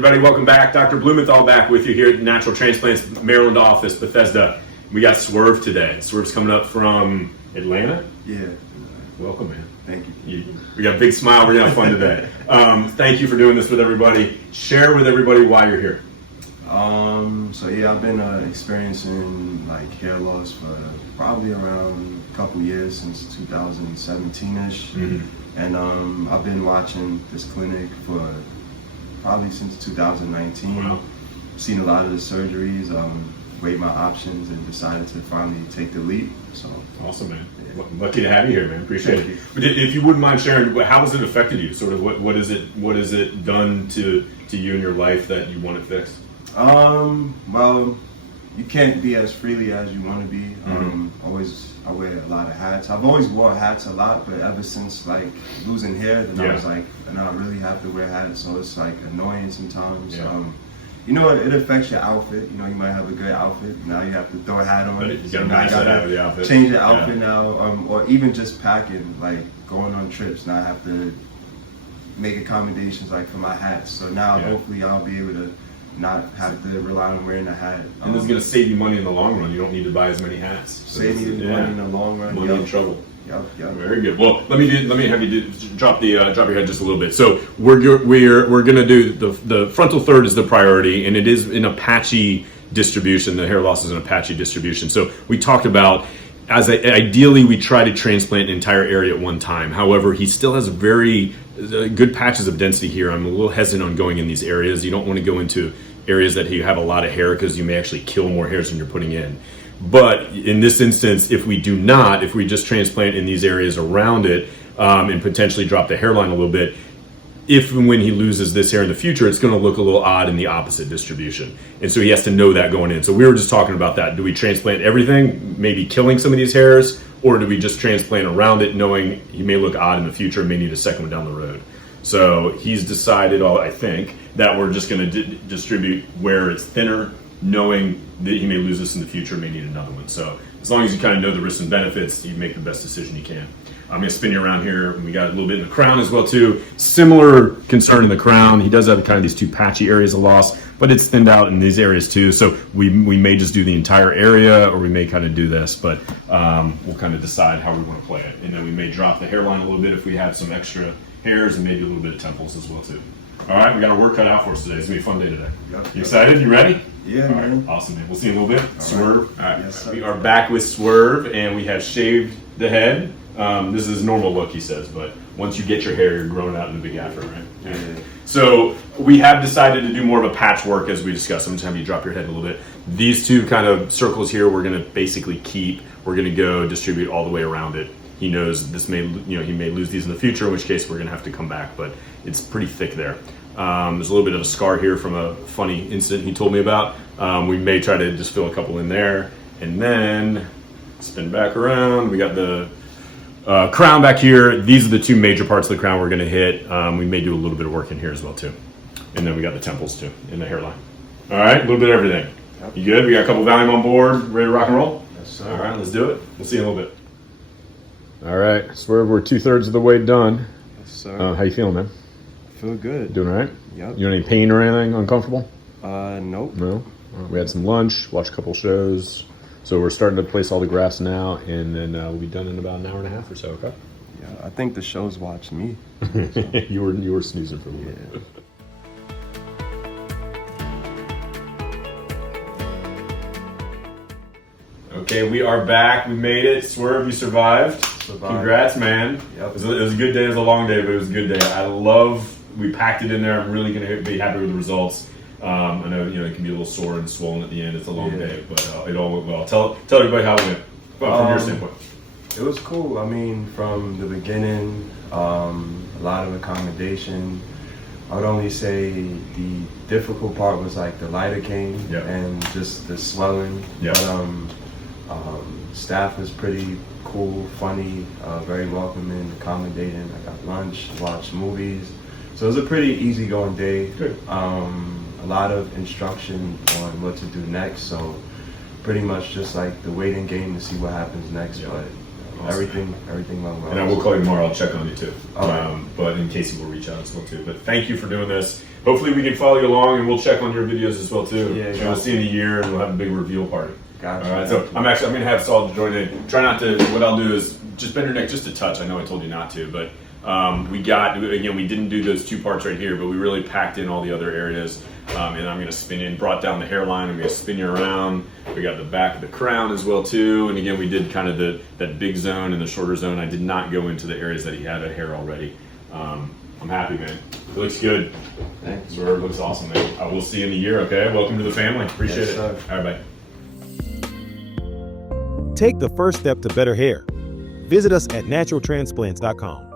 everybody, welcome back. Dr. Blumenthal back with you here at Natural Transplants Maryland office, Bethesda. We got Swerve today. Swerve's coming up from Atlanta. Yeah. Welcome, man. Thank you. We got a big smile. We're gonna have fun today. Thank you for doing this with everybody. Share with everybody why you're here. So yeah, I've been experiencing like hair loss for probably around a couple years, since 2017-ish. And I've been watching this clinic for probably since 2019. Wow. Seen a lot of the surgeries, weighed my options, and decided to finally take the leap. So awesome, man. Yeah. Lucky to have you here, man. Appreciate it. But if you wouldn't mind sharing, how has it affected you? Sort of what is it done to you in your life that you want it fixed? Well, you can't be as freely as you want to be. I wear a lot of hats. I've always wore hats a lot, but ever since like losing hair, then I was like, and I really have to wear hats, so it's like annoying sometimes. You know, it affects your outfit. You know, you might have a good outfit, now you have to throw a hat on. You gotta match that out with the outfit. Change your outfit now, or even just packing, like going on trips. Now I have to make accommodations like for my hats. So now hopefully I'll be able to not have to rely on wearing a hat. And this is going to save you money in the long run. You don't need to buy as many hats. Save you money in the long run. Money in trouble. Yep. Very good. Well, let me have you drop your head just a little bit. So we're going to do the frontal third is the priority, and it is in a patchy distribution. The hair loss is in a patchy distribution. So we talked about, ideally we try to transplant an entire area at one time. However, he still has very good patches of density here. I'm a little hesitant on going in these areas. You don't want to go into areas that you have a lot of hair, because you may actually kill more hairs than you're putting in. But in this instance, if we just transplant in these areas around it, and potentially drop the hairline a little bit, if and when he loses this hair in the future, it's going to look a little odd in the opposite distribution. And so he has to know that going in. So we were just talking about that. Do we transplant everything, maybe killing some of these hairs, or do we just transplant around it, knowing he may look odd in the future and may need a second one down the road? So he's decided, I think, that we're just going to distribute where it's thinner, knowing that he may lose this in the future, may need another one. So as long as you kind of know the risks and benefits, you make the best decision you can. I'm going to spin you around here. We got a little bit in the crown as well too. Similar concern in the crown. He does have kind of these two patchy areas of loss, but it's thinned out in these areas too. So we may just do the entire area, or we may kind of do this, but we'll kind of decide how we want to play it. And then we may drop the hairline a little bit if we have some extra hairs, and maybe a little bit of temples as well too. All right, we got our work cut out for us today. It's going to be a fun day today. You excited? You ready? Yeah, all man. Right, awesome, man. We'll see you in a little bit. Swerve. All right. Yes, sir. We are back with Swerve, and we have shaved the head. This is his normal look, he says, but once you get your hair, you're growing out in the big afro, right? Yeah. So we have decided to do more of a patchwork, as we discussed. I'm just having you drop your head a little bit. These two kind of circles here, we're going to basically keep. We're going to go distribute all the way around it. He knows this may, he may lose these in the future, in which case we're going to have to come back, but it's pretty thick there. There's a little bit of a scar here from a funny incident he told me about. We may try to just fill a couple in there, and then spin back around. We got the crown back here. These are the two major parts of the crown we're going to hit. We may do a little bit of work in here as well too. And then we got the temples too, and the hairline. All right, a little bit of everything. You good? We got a couple Valium on board, ready to rock and roll? Yes, sir. All right, let's do it. We'll see you in a little bit. All right, Swerve, we're 2/3 of the way done. Yes, sir. How you feeling, man? Feel good. Doing all right? Yep. You got any pain or anything? Uncomfortable? Nope. No? We had some lunch, watched a couple shows. So we're starting to place all the grafts now, and then we'll be done in about an hour and a half or so, okay? Yeah, I think the show's watched me. So. you were snoozing for a little bit. Okay, we are back. We made it. Swerve, you survived. Congrats, man. Yep. It was a good day. It was a long day, but it was a good day. We packed it in there. I'm really going to be happy with the results. I know, it can be a little sore and swollen at the end. It's a long day, but it all went well. Tell everybody how it went from your standpoint. It was cool. I mean, from the beginning, a lot of accommodation. I would only say the difficult part was like the lidocaine and just the swelling. Yep. But staff was pretty cool, funny, very welcoming, accommodating. I got lunch, watched movies. So it was a pretty easygoing day. Good. A lot of instruction on what to do next. So pretty much just like the waiting game to see what happens next. But Everything went well. And I will call you tomorrow. I'll check on you too. Right. But in case you will reach out as well too. But thank you for doing this. Hopefully we can follow you along, and we'll check on your videos as well too. Yeah, and we'll see you in a year, and we'll have a big reveal party. Gotcha. All right. So I'm gonna have Saul join in. Try not to. What I'll do is just bend your neck just a touch. I know I told you not to, but we didn't do those 2 parts right here, but we really packed in all the other areas. And I'm gonna spin in, brought down the hairline. I'm gonna spin you around. We got the back of the crown as well too. And again, we did kind of that big zone and the shorter zone. I did not go into the areas that he had a hair already. I'm happy, man. It looks good. Thanks. Swerve looks awesome, man. I will see you in a year. Okay. Welcome to the family. Appreciate it. Sir. All right, bye. Take the first step to better hair. Visit us at naturaltransplants.com.